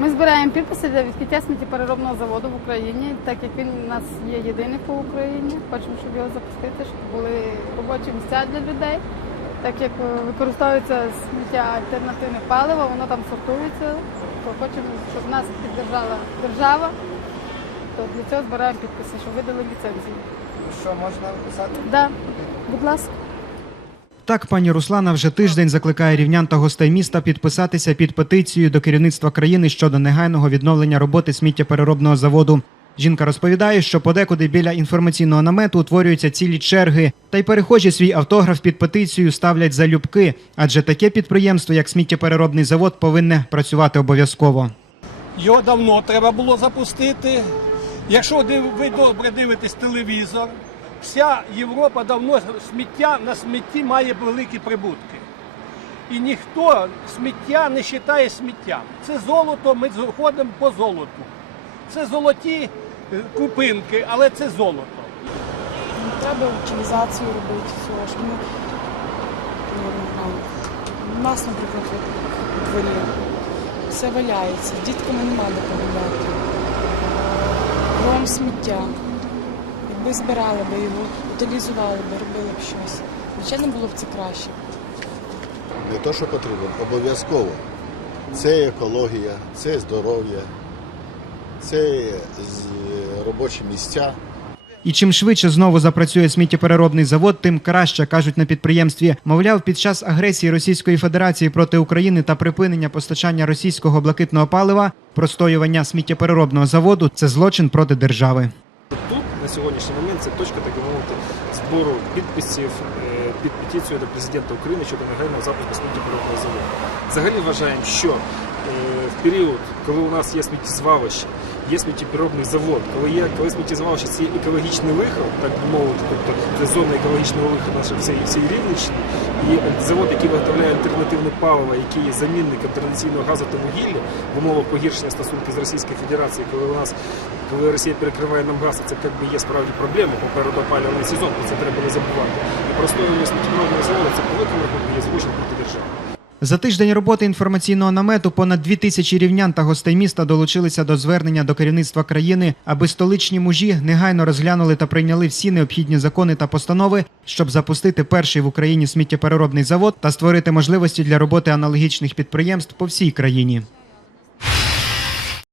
Ми збираємо підписи для відкриття сміттєпереробного заводу в Україні, так як він у нас є єдиний по Україні. Хочемо, щоб його запустити, щоб були робочі місця для людей. Так як е, використовується сміття альтернативне паливо, воно там сортується, то хочемо, щоб нас піддержала держава, то для цього збираємо підписи, щоб видали ліцензію. Ну що, можна написати? Да, будь ласка. Так, пані Руслана вже тиждень закликає рівнян та гостей міста підписатися під петицією до керівництва країни щодо негайного відновлення роботи сміттєпереробного заводу. Жінка розповідає, що подекуди біля інформаційного намету утворюються цілі черги, та й перехожі свій автограф під петицію ставлять залюбки, адже таке підприємство, як сміттєпереробний завод, повинне працювати обов'язково. Його давно треба було запустити. Якщо ви добре дивитесь телевізор, вся Європа давно сміття на смітті має великі прибутки. І ніхто сміття не вважає сміттям. Це золото, ми ходимо по золоту. Це золоті е, купинки, але це золото. Ну, Треба утилізацію робити всього, щоб ми ну, знаю, у нас, наприклад, у дворі все валяється, з дітками нема де погуляти. Кругом сміття. Якби збирали би його, утилізували би, робили б щось. Звичайно, було б це краще. Не то, що потрібно, обов'язково. Це екологія, це здоров'я, це робочі місця. І чим швидше знову запрацює сміттєпереробний завод, тим краще кажуть на підприємстві. Мовляв, під час агресії Російської Федерації проти України та припинення постачання російського блакитного палива, простоювання сміттєпереробного заводу це злочин проти держави. Тут на сьогоднішній це точка так мовити збору підписів е, під петицію до президента України щодо негайного запуску сміттєпереробного заводу. Взагалі вважаємо, що е, в період, коли у нас є сміттєзвалище, є сміттєпереробний завод, коли є коли сміттєзвалище це екологічний виход, так би мовити, тобто це зона екологічного виходу нашої всієї всієї Рівненщини, і завод, який виготовляє альтернативне паливо, який є замінником традиційного газу та вугілля в умовах погіршення стосунків з Російською Федерацією, коли у нас коли Росія перекриває нам газ, це як є справді проблема попереду опалювальний сезон, про це треба не забувати. І простоювання сміттєпроводного заводу це великому рахунку є злочин проти держави. За тиждень роботи інформаційного намету понад дві тисячі рівнян та гостей міста долучилися до звернення до керівництва країни, аби столичні мужі негайно розглянули та прийняли всі необхідні закони та постанови, щоб запустити перший в Україні сміттєпереробний завод та створити можливості для роботи аналогічних підприємств по всій країні.